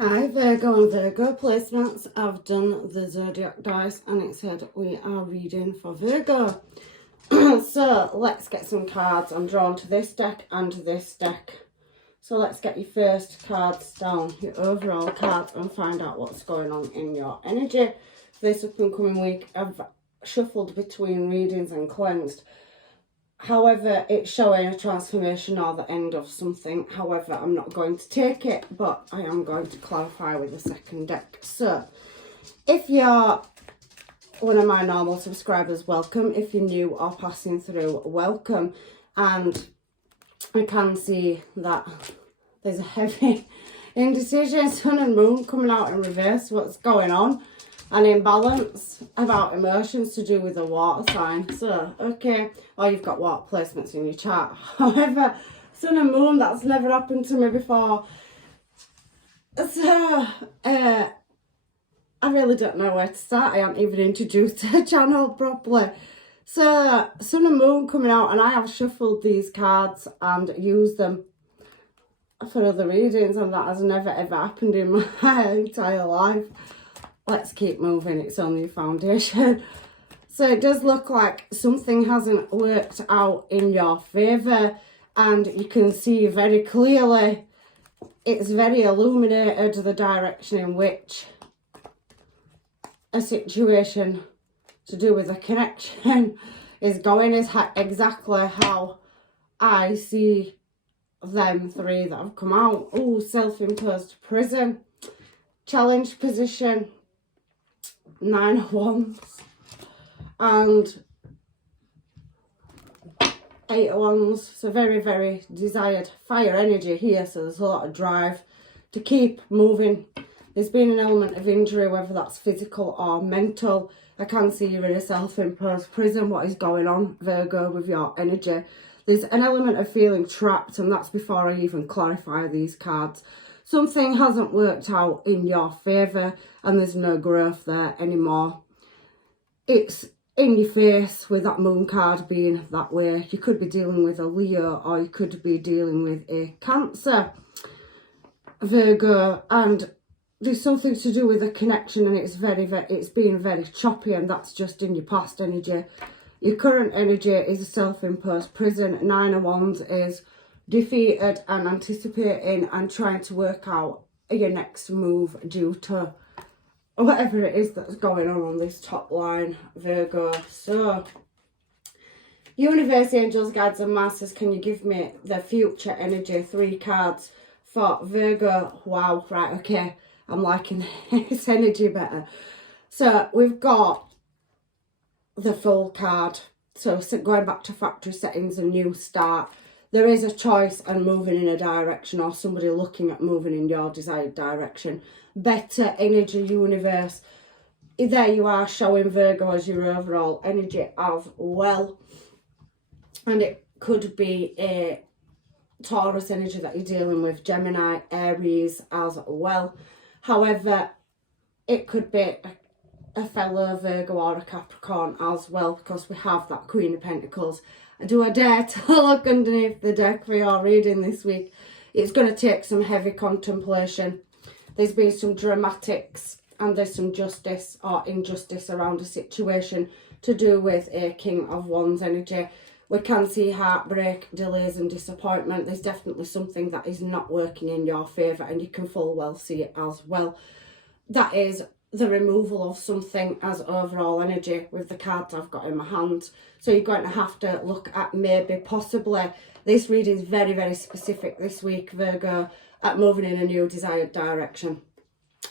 Hi Virgo and Virgo placements. I've done the zodiac dice and it said we are reading for Virgo. So let's get some cards. I'm drawn to this deck and this deck. So let's get your first cards down, your overall cards, and find out what's going on in your energy this up and coming week. I've shuffled between readings and cleansed. However, it's showing a transformation or the end of something. However, I'm not going to take it, but I am going to clarify with the second deck. So, if you're one of my normal subscribers, welcome. If you're new or passing through, welcome. And I can see that there's a heavy indecision, sun and moon coming out in reverse. What's going on? An imbalance about emotions to do with a water sign. So, okay, or you've got water placements in your chart. However, sun and moon, that's never happened to me before. So, I really don't know where to start. I haven't even introduced the channel properly. So, sun and moon coming out, and I have shuffled these cards and used them for other readings, and that has never ever happened in my entire life. Let's keep moving, it's only a foundation. So it does look like something hasn't worked out in your favour, and you can see very clearly, it's very illuminated the direction in which a situation to do with a connection is going, is exactly how I see them three that have come out. Oh, self-imposed prison, challenged position, 9 of Wands, and 8 of Wands. So very, very desired fire energy here. So there's a lot of drive to keep moving. There's been an element of injury, whether that's physical or mental. I can see you're in a self-imposed prison. What is going on, Virgo, with your energy? There's an element of feeling trapped, and that's before I even clarify these cards. Something hasn't worked out in your favour and there's no growth there anymore. It's in your face with that moon card being that way. You could be dealing with a Leo, or you could be dealing with a Cancer, Virgo, and there's something to do with a connection, and it's being very choppy, and that's just in your past energy. Your current energy is a self-imposed prison. 9 of Wands is defeated and anticipating and trying to work out your next move due to whatever it is that's going on this top line, Virgo. So, universe, angels, guides and masters, can you give me the future energy? 3 cards for Virgo. Wow, right, okay, I'm liking this energy better. So we've got the full card. So going back to factory settings, a new start. There is a choice and moving in a direction, or somebody looking at moving in your desired direction. Better energy, universe. There you are, showing Virgo as your overall energy as well. And it could be a Taurus energy that you're dealing with, Gemini, Aries as well. However, it could be a fellow Virgo or a Capricorn as well, because we have that Queen of Pentacles. Do I dare to look underneath the deck for your reading this week? It's going to take some heavy contemplation. There's been some dramatics and there's some justice or injustice around a situation to do with a King of Wands energy. We can see heartbreak, delays and disappointment. There's definitely something that is not working in your favour, and you can full well see it as well. That is the removal of something as overall energy with the cards I've got in my hand. So you're going to have to look at maybe possibly, this reading is very, very specific this week, Virgo, at moving in a new desired direction.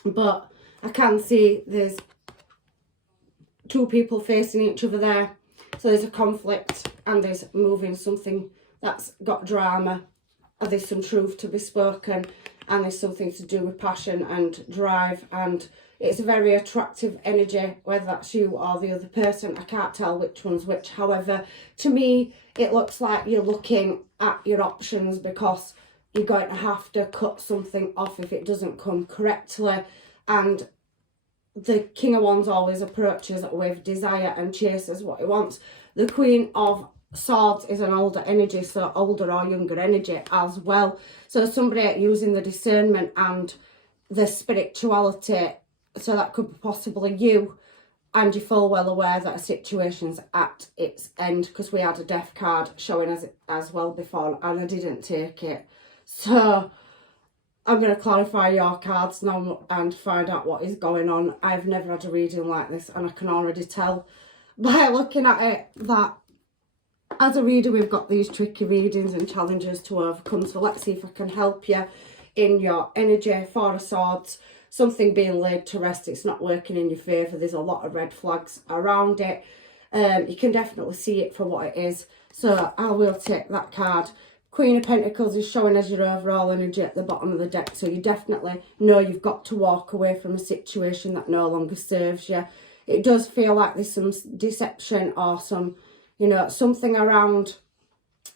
But I can see there's 2 people facing each other there. So there's a conflict and there's moving something that's got drama, and there's some truth to be spoken, and there's something to do with passion and drive, and it's a very attractive energy, whether that's you or the other person. I can't tell which one's which. However, to me, it looks like you're looking at your options, because you're going to have to cut something off if it doesn't come correctly. And the King of Wands always approaches with desire and chases what he wants. The Queen of Swords is an older energy, so older or younger energy as well. So somebody using the discernment and the spirituality. So that could be possibly you, and you're full well aware that a situation's at its end, because we had a death card showing as well before and I didn't take it. So I'm going to clarify your cards now and find out what is going on. I've never had a reading like this, and I can already tell by looking at it that as a reader we've got these tricky readings and challenges to overcome. So let's see if I can help you in your energy. Four of Swords, something being laid to rest. It's not working in your favour. There's a lot of red flags around it. You can definitely see it for what it is. So I will take that card. Queen of Pentacles is showing as your overall energy at the bottom of the deck. So you definitely know you've got to walk away from a situation that no longer serves you. It does feel like there's some deception or some, you know, something around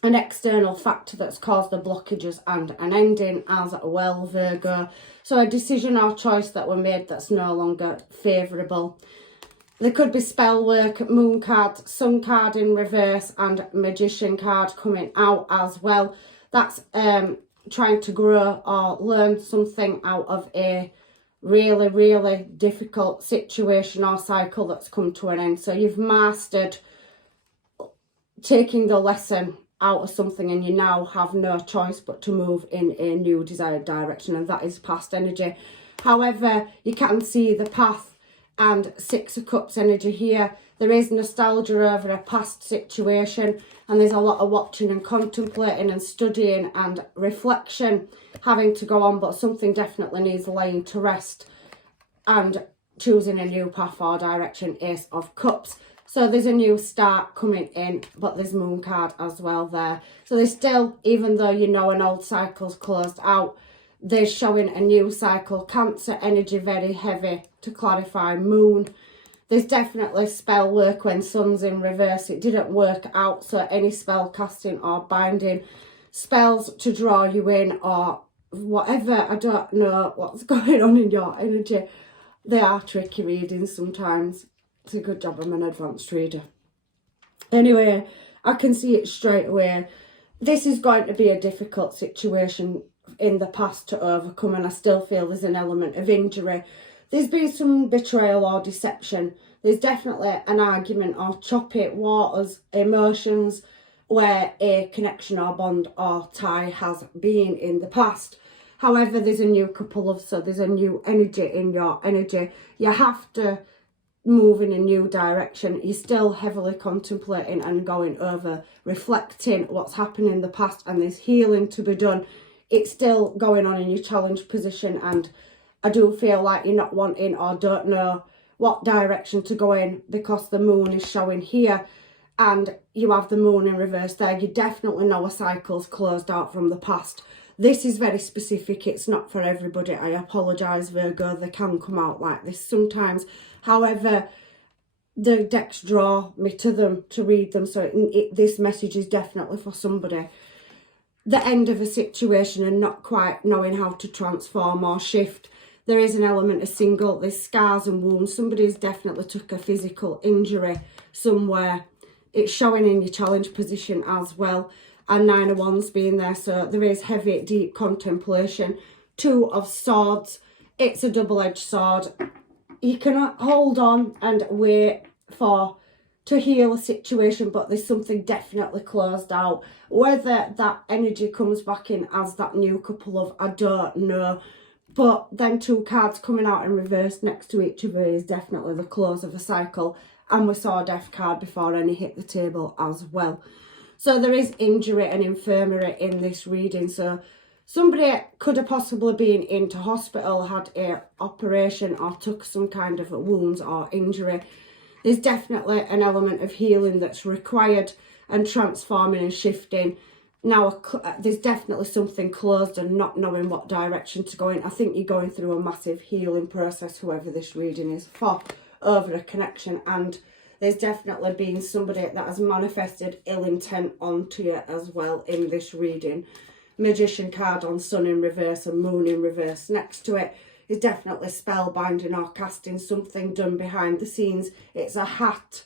an external factor that's caused the blockages and an ending as well, Virgo. So a decision or choice that were made that's no longer favourable. There could be spell work, moon card, sun card in reverse and magician card coming out as well. That's trying to grow or learn something out of a really, really difficult situation or cycle that's come to an end. So you've mastered taking the lesson out of something, and you now have no choice but to move in a new desired direction, and that is past energy. However, you can see the path and Six of Cups energy here. There is nostalgia over a past situation, and there's a lot of watching and contemplating and studying and reflection having to go on, but something definitely needs laying to rest and choosing a new path or direction. Ace of Cups. So there's a new start coming in, but there's moon card as well there. So there's still, even though you know an old cycle's closed out, they're showing a new cycle. Cancer energy very heavy to clarify. Moon. There's definitely spell work when sun's in reverse. It didn't work out, so any spell casting or binding, spells to draw you in or whatever. I don't know what's going on in your energy. They are tricky readings sometimes. It's a good job I'm an advanced reader. Anyway, I can see it straight away. This is going to be a difficult situation in the past to overcome, and I still feel there's an element of injury. There's been some betrayal or deception. There's definitely an argument or choppy waters, emotions, where a connection or bond or tie has been in the past. However, there's a new couple of, so there's a new energy in your energy. You have to move in a new direction. You're still heavily contemplating and going over, reflecting what's happened in the past, and there's healing to be done. It's still going on in your challenge position, and I do feel like you're not wanting or don't know what direction to go in, because the moon is showing here and you have the moon in reverse there. You definitely know a cycle's closed out from the past. This is very specific. It's not for everybody. I apologise, Virgo. They can come out like this sometimes. However, the decks draw me to them to read them. So this message is definitely for somebody. The end of a situation and not quite knowing how to transform or shift. There is an element of single. There's scars and wounds. Somebody's definitely took a physical injury somewhere. It's showing in your challenge position as well. And Nine of Wands being there. So there is heavy, deep contemplation. Two of Swords. It's a double-edged sword. You can hold on and wait to heal a situation, but there's something definitely closed out. Whether that energy comes back in as that new couple of, I don't know. But then two cards coming out in reverse next to each other is definitely the close of a cycle. And we saw a death card before any hit the table as well. So there is injury and infirmary in this reading. So somebody could have possibly been into hospital, had an operation or took some kind of wounds or injury. There's definitely an element of healing that's required and transforming and shifting. Now, there's definitely something closed and not knowing what direction to go in. I think you're going through a massive healing process, whoever this reading is for, over a connection. And there's definitely been somebody that has manifested ill intent onto you as well in this reading. Magician card on sun in reverse and moon in reverse next to it is definitely spell binding or casting, something done behind the scenes. It's a hat.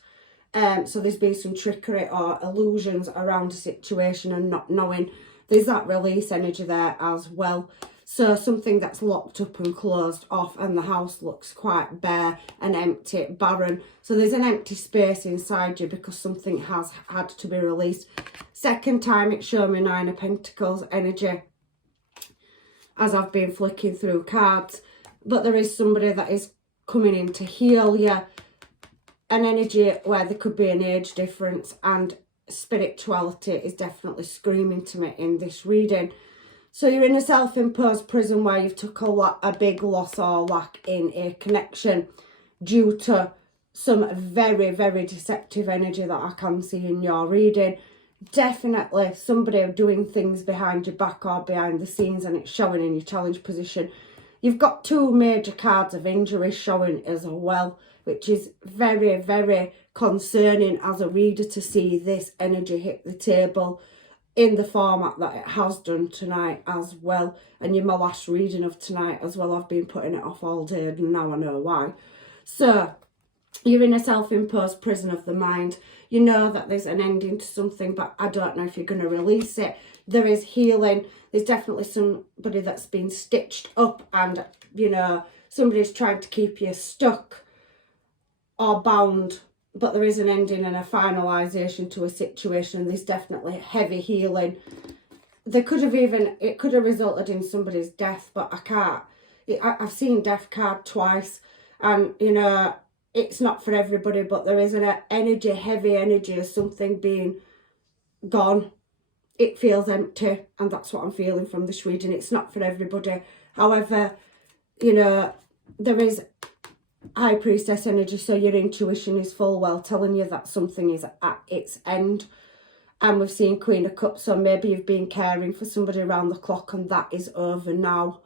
So there's been some trickery or illusions around a situation and not knowing. There's that release energy there as well. So something that's locked up and closed off, and the house looks quite bare and empty, barren. So there's an empty space inside you because something has had to be released. Second time it's shown me Nine of Pentacles energy as I've been flicking through cards. But there is somebody that is coming in to heal you. An energy where there could be an age difference, and spirituality is definitely screaming to me in this reading. So you're in a self-imposed prison where you've took a big loss or lack in a connection due to some very, very deceptive energy that I can see in your reading. Definitely somebody doing things behind your back or behind the scenes, and it's showing in your challenge position. You've got two major cards of injury showing as well, which is very, very concerning as a reader to see this energy hit the table in the format that it has done tonight as well. And you're my last reading of tonight as well. I've been putting it off all day and now I know why. So you're in a self-imposed prison of the mind. You know that there's an ending to something, but I don't know if you're going to release it. There is healing. There's definitely somebody that's been stitched up, and, you know, somebody's trying to keep you stuck or bound, but there is an ending and a finalisation to a situation. There's definitely heavy healing. It could have resulted in somebody's death, but I can't. I've seen death card twice, and, you know, it's not for everybody, but there is an energy, heavy energy of something being gone. It feels empty, and that's what I'm feeling from this reading. It's not for everybody. However, you know, there is High Priestess energy, so your intuition is full well telling you that something is at its end. And we've seen Queen of Cups, so maybe you've been caring for somebody around the clock and that is over now,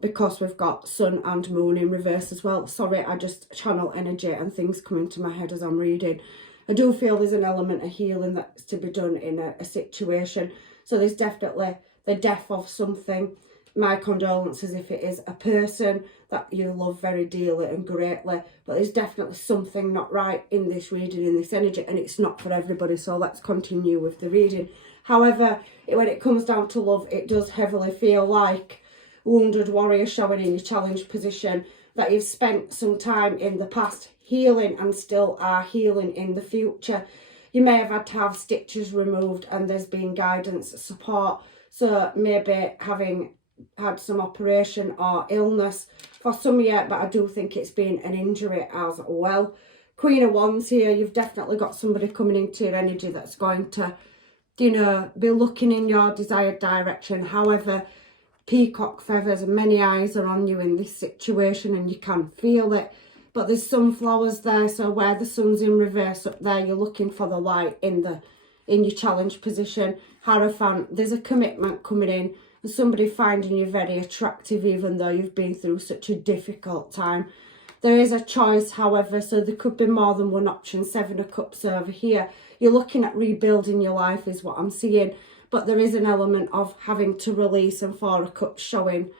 because we've got Sun and Moon in reverse as well. Sorry, I just channel energy and things come into my head as I'm reading. I do feel there's an element of healing that's to be done in a situation. So there's definitely the death of something. My condolences if it is a person that you love very dearly and greatly, but there's definitely something not right in this reading, in this energy, and it's not for everybody. So let's continue with the reading. However, when it comes down to love, it does heavily feel like Wounded Warrior showing in your challenge position, that you've spent some time in the past healing and still are healing in the future. You may have had to have stitches removed and there's been guidance, support. So maybe having had some operation or illness for some of you, but I do think it's been an injury as well. Queen of Wands here, you've definitely got somebody coming into your energy that's going to, you know, be looking in your desired direction. However, peacock feathers and many eyes are on you in this situation and you can feel it. But there's sunflowers there, so where the sun's in reverse up there, you're looking for the light in your challenge position. Hierophant, there's a commitment coming in and somebody finding you very attractive even though you've been through such a difficult time. There is a choice, however, so there could be more than one option. Seven of Cups over here. You're looking at rebuilding your life is what I'm seeing. But there is an element of having to release, and Four of Cups showing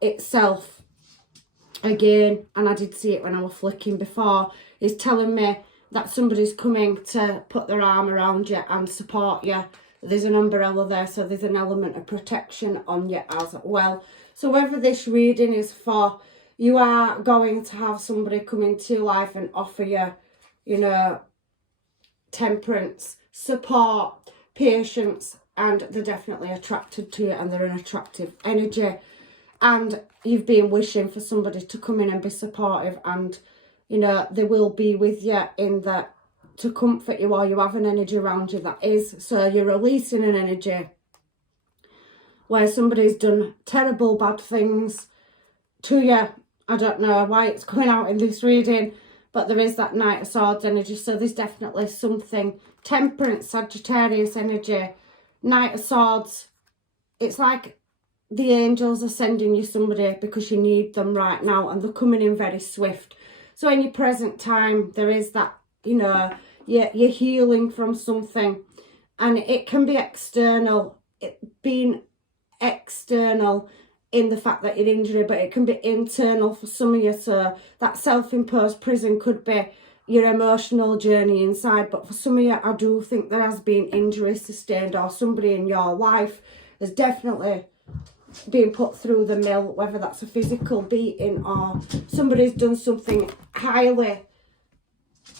itself again. And I did see it when I was flicking before. Is telling me that somebody's coming to put their arm around you and support you. There's an umbrella there, so there's an element of protection on you as well. So whether this reading is for, you are going to have somebody come into your life and offer you, you know, temperance, support, patience, and they're definitely attracted to you and they're an attractive energy. And you've been wishing for somebody to come in and be supportive, and, you know, they will be with you in that to comfort you, or you have an energy around you that is. So you're releasing an energy where somebody's done terrible bad things to you. I don't know why it's coming out in this reading, but there is that Knight of Swords energy. So there's definitely something. Temperance, Sagittarius energy, Knight of Swords. It's like the angels are sending you somebody because you need them right now, and they're coming in very swift. So in your present time, there is that, you know, you're healing from something, and it can be external. Being external in the fact that you're injured, but it can be internal for some of you. So that self-imposed prison could be your emotional journey inside, but for some of you, I do think there has been injury sustained, or somebody in your life has definitely being put through the mill, whether that's a physical beating or somebody's done something highly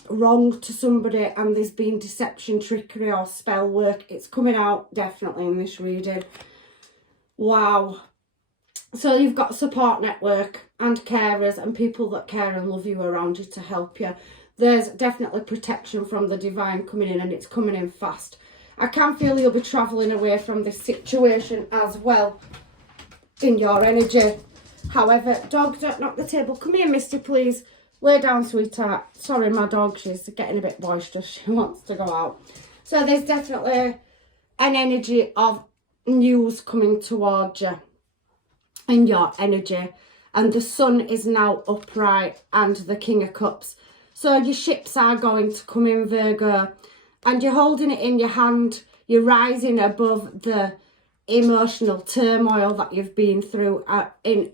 wrong to somebody and there's been deception, trickery or spell work. It's coming out definitely in this reading. Wow. So you've got support network and carers and people that care and love you around you to help you. There's definitely protection from the divine coming in, and it's coming in fast. I can feel you'll be travelling away from this situation as well in your energy. However, dog, don't knock the table. Come here, Misty, please. Lay down, sweetheart. Sorry, my dog, she's getting a bit boisterous. She wants to go out. So there's definitely an energy of news coming towards you in your energy. And the sun is now upright and the King of Cups. So your ships are going to come in, Virgo. And you're holding it in your hand. You're rising above the emotional turmoil that you've been through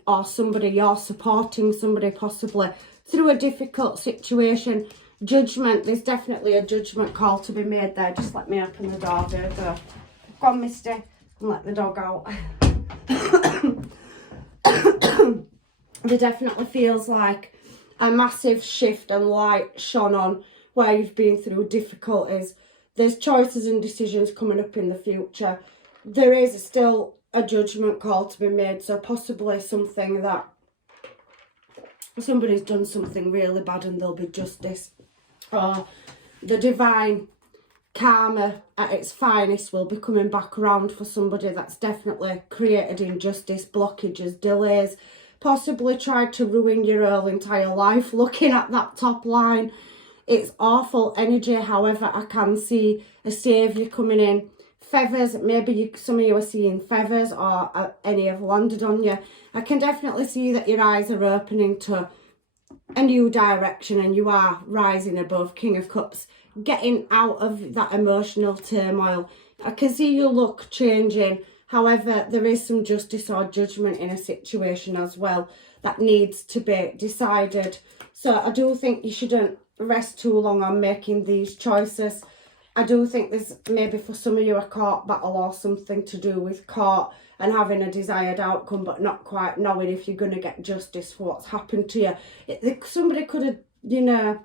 or somebody, you're supporting somebody possibly through a difficult situation. Judgment, there's definitely a judgment call to be made there. Just let me open the door, Virgo. Go on, Misty, and let the dog out. There definitely feels like a massive shift and light shone on where you've been through difficulties. There's choices and decisions coming up in the future. There is still a judgment call to be made, so possibly something that somebody's done something really bad and there'll be justice, or the divine karma at its finest will be coming back around for somebody that's definitely created injustice, blockages, delays, possibly tried to ruin your whole entire life. Looking at that top line, it's awful energy. However, I can see a saviour coming in. Feathers, maybe some of you are seeing feathers, or any have landed on you. I can definitely see that your eyes are opening to a new direction and you are rising above. King of Cups, getting out of that emotional turmoil. I can see your look changing. However, there is some justice or judgment in a situation as well that needs to be decided. So I do think you shouldn't rest too long on making these choices. I do think there's maybe for some of you a court battle or something to do with court and having a desired outcome but not quite knowing if you're going to get justice for what's happened to you. Somebody could have, you know,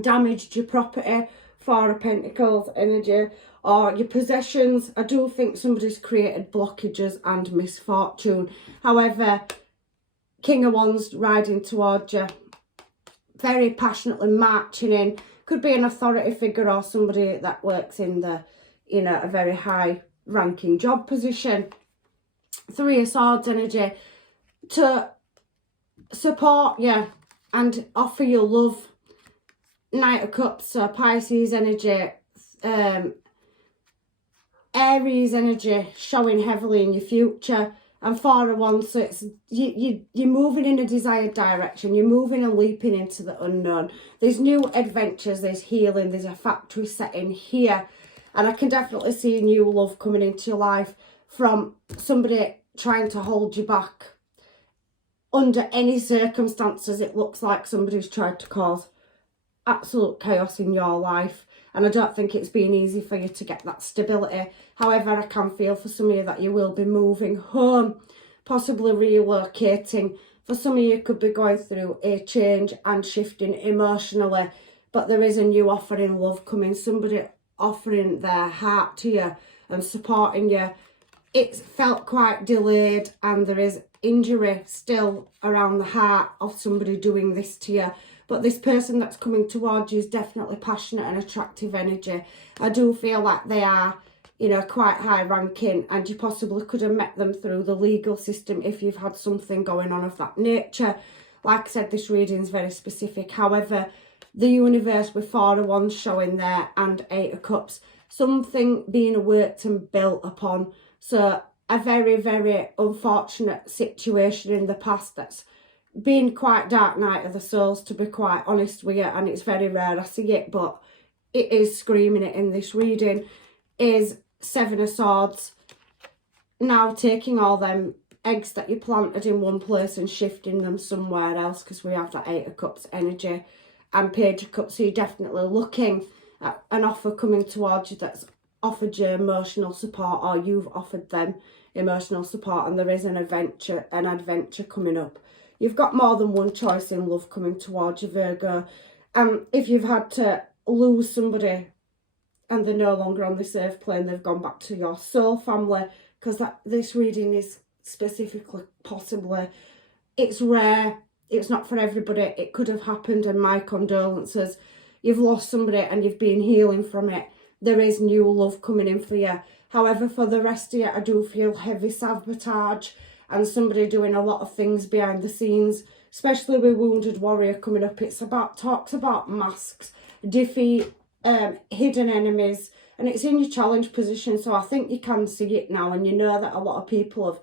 damaged your property, Four of Pentacles energy, or your possessions. I do think somebody's created blockages and misfortune. However, King of Wands riding towards you, very passionately marching in. Could be an authority figure or somebody that works in the, you know, a very high ranking job position. Three of Swords energy to support you and offer you love. Knight of Cups, so Pisces energy, Aries energy showing heavily in your future, and Four of Wands. So it's you're moving in a desired direction. You're moving and leaping into the unknown. There's new adventures, there's healing, there's a factory setting here, and I can definitely see new love coming into your life from somebody trying to hold you back. Under any circumstances, it looks like somebody's tried to cause absolute chaos in your life, and I don't think it's been easy for you to get that stability. However, I can feel for some of you that you will be moving home, possibly relocating. For some of you, could be going through a change and shifting emotionally, but there is a new offering love coming, somebody offering their heart to you and supporting you. It's felt quite delayed and there is injury still around the heart of somebody doing this to you. But this person that's coming towards you is definitely passionate and attractive energy. I do feel like they are, you know, quite high ranking, and you possibly could have met them through the legal system if you've had something going on of that nature. Like I said, this reading is very specific. However, the universe with Four of Wands showing there and Eight of Cups, something being worked and built upon. So a very, very unfortunate situation in the past that's been quite dark night of the souls, to be quite honest with you, and it's very rare I see it, but it is screaming it in this reading, is Seven of Swords. Now taking all them eggs that you planted in one place and shifting them somewhere else, because we have that Eight of Cups energy and Page of Cups. So you're definitely looking at an offer coming towards you that's offered you emotional support, or you've offered them emotional support, and there is an adventure coming up. You've got more than one choice in love coming towards you, Virgo. And if you've had to lose somebody and they're no longer on this earth plane, they've gone back to your soul family, because this reading is specifically, possibly, it's rare, it's not for everybody, it could have happened, and my condolences. You've lost somebody and you've been healing from it. There is new love coming in for you. However, for the rest of you, I do feel heavy sabotage and somebody doing a lot of things behind the scenes, especially with Wounded Warrior coming up. It's talks about masks, defeat, hidden enemies, and it's in your challenge position. So I think you can see it now, and you know that a lot of people have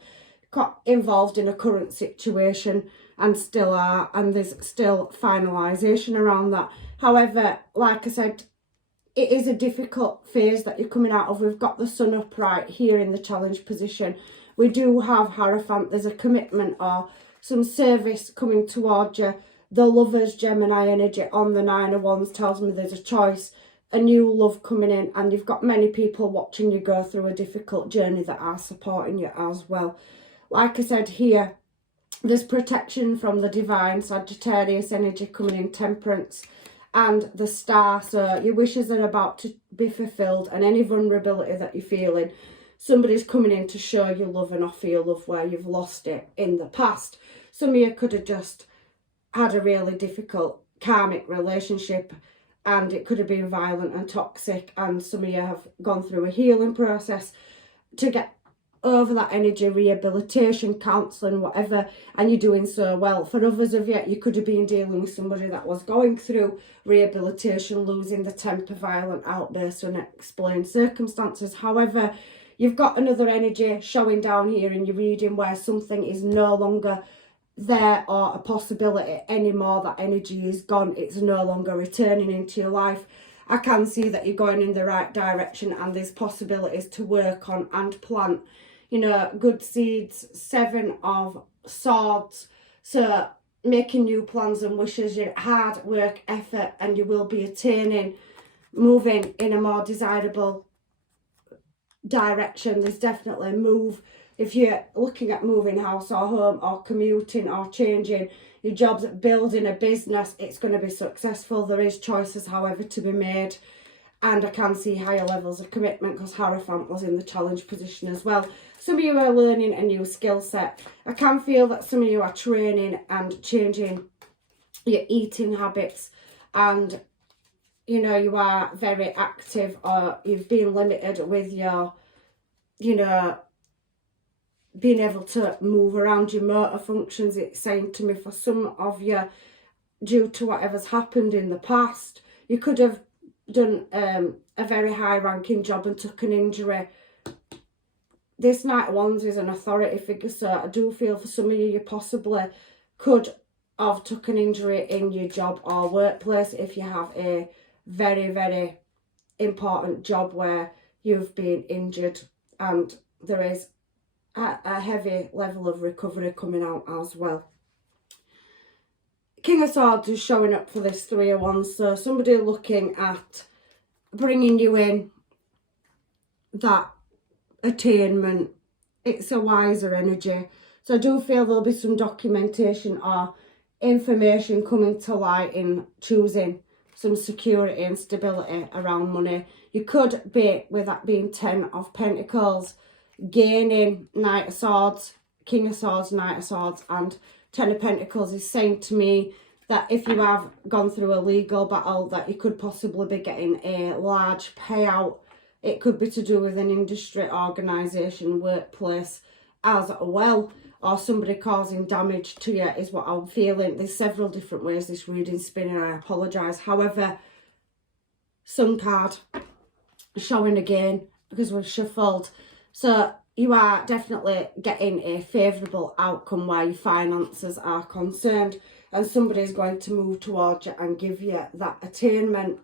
got involved in a current situation and still are, and there's still finalisation around that. However, like I said, it is a difficult phase that you're coming out of. We've got the sun upright here in the challenge position. We do have Hierophant. There's a commitment or some service coming towards you. The Lovers, Gemini energy on the Nine of Wands tells me there's a choice, a new love coming in, and you've got many people watching you go through a difficult journey that are supporting you as well. Like I said here, there's protection from the divine, Sagittarius energy coming in, Temperance, and the Star. So your wishes are about to be fulfilled, and any vulnerability that you're feeling, somebody's coming in to show you love and offer you love where you've lost it in the past. Some of you could have just had a really difficult karmic relationship, and it could have been violent and toxic, and some of you have gone through a healing process to get over that energy, rehabilitation, counselling, whatever, and you're doing so well. For others of you, you could have been dealing with somebody that was going through rehabilitation, losing the temper, violent outbursts, unexplained circumstances. However, you've got another energy showing down here in your reading where something is no longer there or a possibility anymore. That energy is gone. It's no longer returning into your life. I can see that you're going in the right direction, and there's possibilities to work on and plant, you know, good seeds. Seven of Swords. So making new plans and wishes, your hard work, effort, and you will be attaining, moving in a more desirable direction. There's definitely a move. If you're looking at moving house or home or commuting or changing your jobs, building a business, it's going to be successful. There is choices, however, to be made. And I can see higher levels of commitment because Hierophant was in the challenge position as well. Some of you are learning a new skill set. I can feel that some of you are training and changing your eating habits, and you know, you are very active, or you've been limited with your, you know, being able to move around your motor functions. It's saying to me, for some of you, due to whatever's happened in the past, you could have done a very high ranking job and took an injury. This Knight of Wands is an authority figure, so I do feel for some of you, you possibly could have took an injury in your job or workplace if you have a very, very important job where you've been injured, and there is a heavy level of recovery coming out as well. King of Swords is showing up for this Three of Wands, so somebody looking at bringing you in that attainment. It's a wiser energy, so I do feel there'll be some documentation or information coming to light in choosing some security and stability around money. You could be, with that being 10 of Pentacles, gaining Knight of Swords, King of Swords, Knight of Swords, and 10 of Pentacles is saying to me that if you have gone through a legal battle, that you could possibly be getting a large payout. It could be to do with an industry, organisation, workplace as well, or somebody causing damage to you is what I'm feeling. There's several different ways this reading's spinning, I apologise. However, Sun card showing again because we've shuffled. So you are definitely getting a favourable outcome where your finances are concerned, and somebody's going to move towards you and give you that attainment.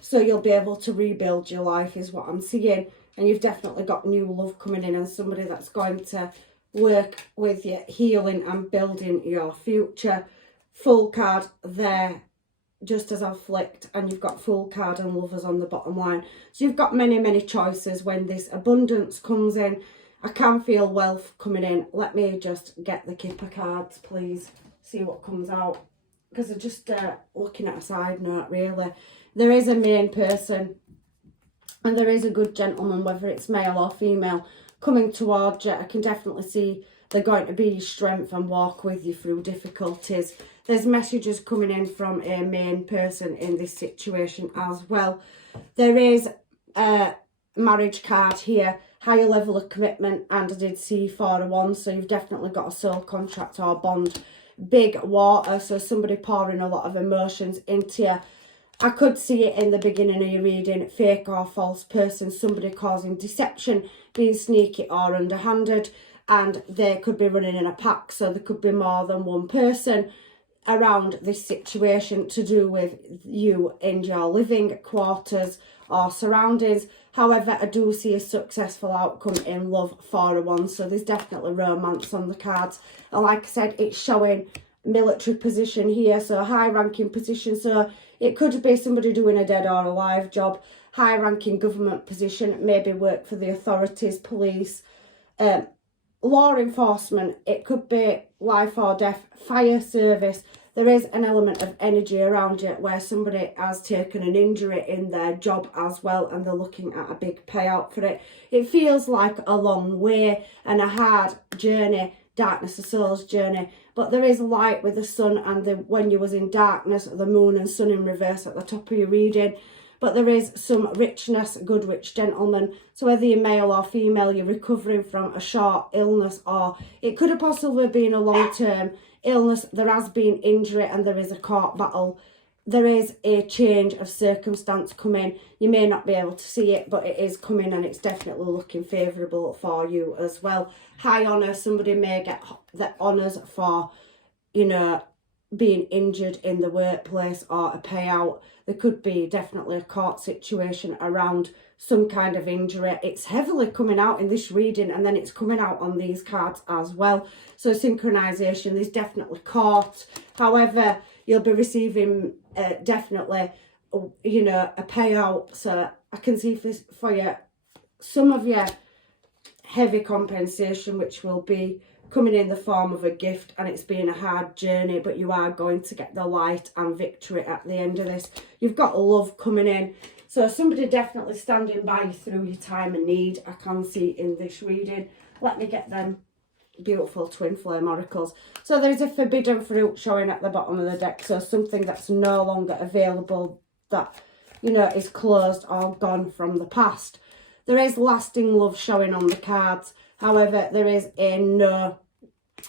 So you'll be able to rebuild your life is what I'm seeing. And you've definitely got new love coming in, and somebody that's going to work with you, healing and building your future. Full card there, just as I've flicked, and you've got Full card and Lovers on the bottom line. So you've got many, many choices when this abundance comes in. I can feel wealth coming in. Let me just get the Kipper cards, please. See what comes out. Because I'm just looking at a side note, really. There is a main person and there is a good gentleman, whether it's male or female, coming towards you. I can definitely see they're going to be your strength and walk with you through difficulties. There's messages coming in from a main person in this situation as well. There is a marriage card here, higher level of commitment, and I did see 4 of Wands, so you've definitely got a soul contract or bond. Big water, so somebody pouring a lot of emotions into you. I could see it in the beginning of your reading, fake or false person, somebody causing deception, being sneaky or underhanded, and they could be running in a pack, so there could be more than one person around this situation to do with you in your living quarters or surroundings. However, I do see a successful outcome in love for a one, so there's definitely romance on the cards. And like I said, it's showing military position here, so high ranking position, so it could be somebody doing a dead or alive job, high ranking government position, maybe work for the authorities, police, law enforcement, it could be life or death, fire service. There is an element of energy around you where somebody has taken an injury in their job as well and they're looking at a big payout for it. It feels like a long way and a hard journey, darkness of soul's journey, but there is light with the sun and when you was in darkness, the moon and sun in reverse at the top of your reading. But there is some richness, good rich gentleman. So whether you're male or female, you're recovering from a short illness, or it could have possibly been a long-term illness. There has been injury and there is a court battle. There is a change of circumstance coming. You may not be able to see it, but it is coming and it's definitely looking favourable for you as well. High honour, somebody may get the honours for, you know, being injured in the workplace or a payout. There could be definitely a court situation around some kind of injury. It's heavily coming out in this reading and then it's coming out on these cards as well. So synchronization, there's definitely court. However, you'll be receiving definitely, you know, a payout. So I can see for you, some of you, heavy compensation, which will be coming in the form of a gift, and it's been a hard journey, but you are going to get the light and victory at the end of this. You've got love coming in, so somebody definitely standing by you through your time of need, I can see in this reading. Let me get them beautiful twin flame oracles. So there's a forbidden fruit showing at the bottom of the deck, so something that's no longer available, that, you know, is closed or gone from the past. There is lasting love showing on the cards. However, there is a no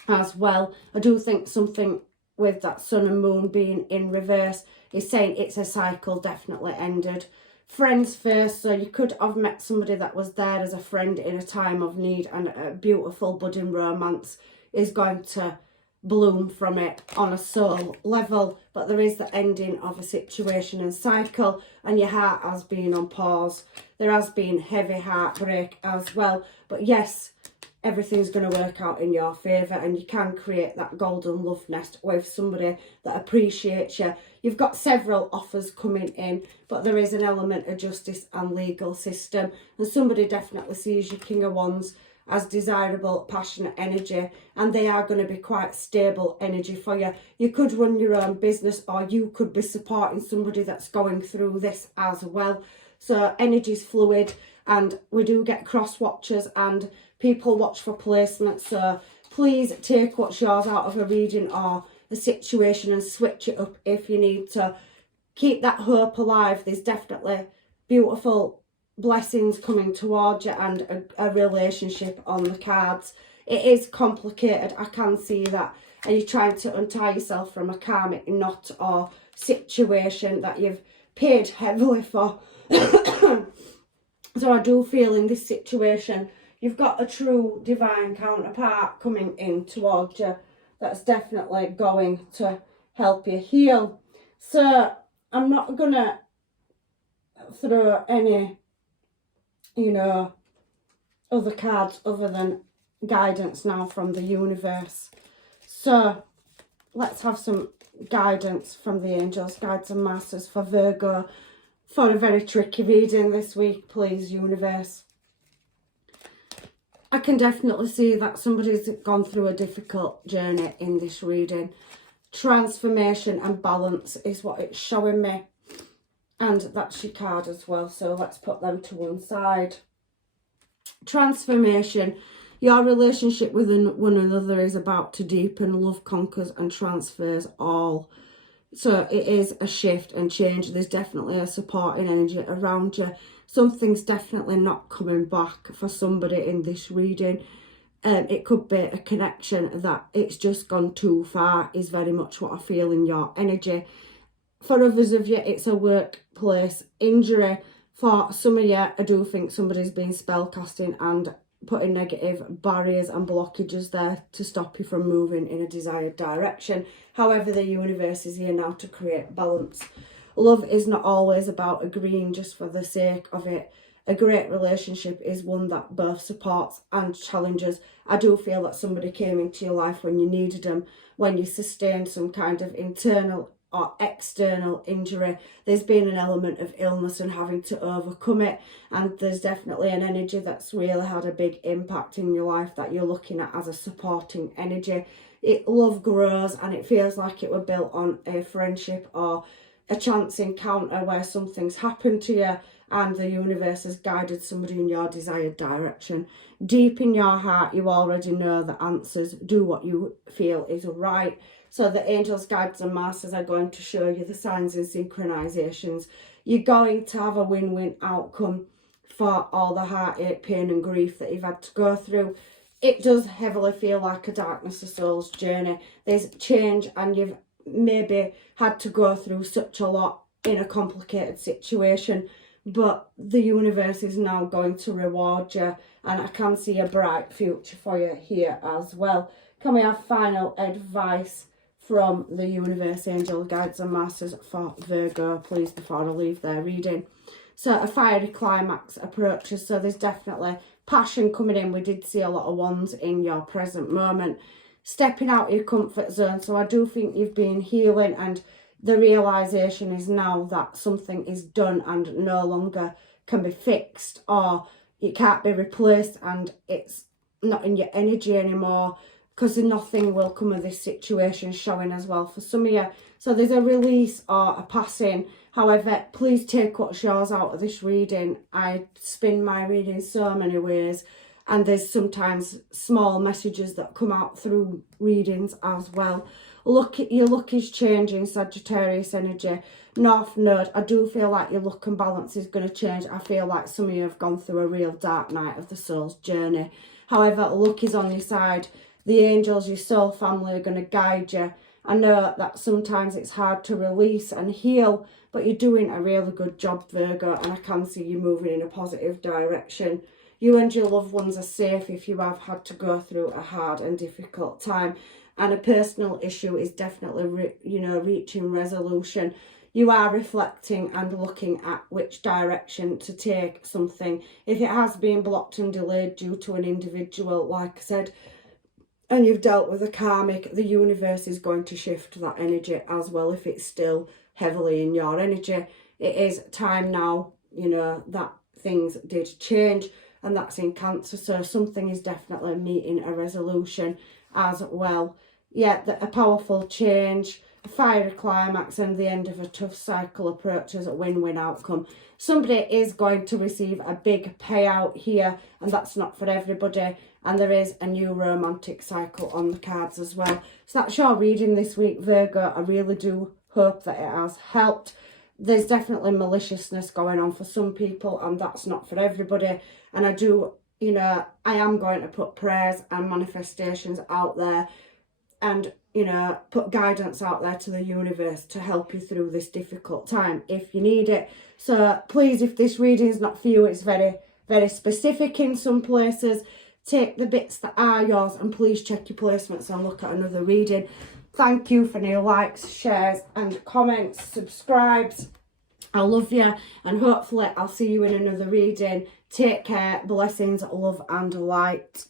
as well. I do think something with that sun and moon being in reverse is saying it's a cycle definitely ended. Friends first, so you could have met somebody that was there as a friend in a time of need, and a beautiful budding romance is going to bloom from it on a soul level. But there is the ending of a situation and cycle, and your heart has been on pause. There has been heavy heartbreak as well, but yes, everything's going to work out in your favour and you can create that golden love nest with somebody that appreciates you. You've got several offers coming in, but there is an element of justice and legal system, and somebody definitely sees your King of Wands as desirable, passionate energy, and they are going to be quite stable energy for you. You could run your own business, or you could be supporting somebody that's going through this as well. So energy's fluid, and we do get cross watchers and people watch for placements, so please take what's yours out of a reading or a situation and switch it up if you need to. Keep that hope alive. There's definitely beautiful blessings coming towards you and a relationship on the cards. It is complicated, I can see that, and you're trying to untie yourself from a karmic knot or situation that you've paid heavily for. So I do feel in this situation you've got a true divine counterpart coming in towards you that's definitely going to help you heal. So I'm not gonna throw any, you know, other cards other than guidance now from the universe. So let's have some guidance from the angels, guides and masters for Virgo for a very tricky reading this week, please, universe. I can definitely see that somebody's gone through a difficult journey in this reading. Transformation and balance is what it's showing me. And that's your card as well. So let's put them to one side. Transformation. Your relationship with one another is about to deepen. Love conquers and transfers all. So it is a shift and change. There's definitely a supporting energy around you. Something's definitely not coming back for somebody in this reading. It could be a connection that it's just gone too far, is very much what I feel in your energy. For others of you, it's a workplace injury. For some of you, I do think somebody's been spellcasting and putting negative barriers and blockages there to stop you from moving in a desired direction. However, the universe is here now to create balance. Love is not always about agreeing just for the sake of it. A great relationship is one that both supports and challenges. I do feel that somebody came into your life when you needed them, when you sustained some kind of internal or external injury. There's been an element of illness and having to overcome it, and there's definitely an energy that's really had a big impact in your life that you're looking at as a supporting energy. Love grows, and it feels like it were built on a friendship or a chance encounter where something's happened to you and the universe has guided somebody in your desired direction. Deep in your heart, you already know the answers. Do what you feel is right. So the angels, guides and masters are going to show you the signs and synchronizations. You're going to have a win-win outcome for all the heartache, pain and grief that you've had to go through. It does heavily feel like a darkness of souls journey. There's change, and you've maybe had to go through such a lot in a complicated situation, but the universe is now going to reward you, and I can see a bright future for you here as well. Can we have final advice from the universe, angel, guides and masters for Virgo, please, before I leave their reading? So a fiery climax approaches, so there's definitely passion coming in. We did see a lot of wands in your present moment. Stepping out of your comfort zone, so I do think you've been healing, and the realisation is now that something is done and no longer can be fixed, or it can't be replaced, and it's not in your energy anymore, because nothing will come of this situation, showing as well for some of you. So there's a release or a passing. However, please take what's yours out of this reading. I spin my reading so many ways, and there's sometimes small messages that come out through readings as well. Look, your luck is changing, Sagittarius energy. North Node, I do feel like your luck and balance is going to change. I feel like some of you have gone through a real dark night of the soul's journey. However, luck is on your side. The angels, your soul family, are going to guide you. I know that sometimes it's hard to release and heal, but you're doing a really good job, Virgo, and I can see you moving in a positive direction. You and your loved ones are safe if you have had to go through a hard and difficult time. And a personal issue is definitely, reaching resolution. You are reflecting and looking at which direction to take something. If it has been blocked and delayed due to an individual, like I said, and you've dealt with a karmic, the universe is going to shift that energy as well. If it's still heavily in your energy, it is time now, that things did change, and that's in Cancer. So something is definitely meeting a resolution as well. Yeah, a powerful change, a fiery climax, and the end of a tough cycle approaches a win-win outcome. Somebody is going to receive a big payout here, and that's not for everybody. And there is a new romantic cycle on the cards as well. So that's your reading this week, Virgo. I really do hope that it has helped. There's definitely maliciousness going on for some people, and that's not for everybody. And I do, I am going to put prayers and manifestations out there, and put guidance out there to the universe to help you through this difficult time if you need it. So please, if this reading is not for you, it's very, very specific in some places. Take the bits that are yours, and please check your placements and look at another reading. Thank you for new likes, shares and comments, subscribes. I love you, and hopefully I'll see you in another reading. Take care, blessings, love and light.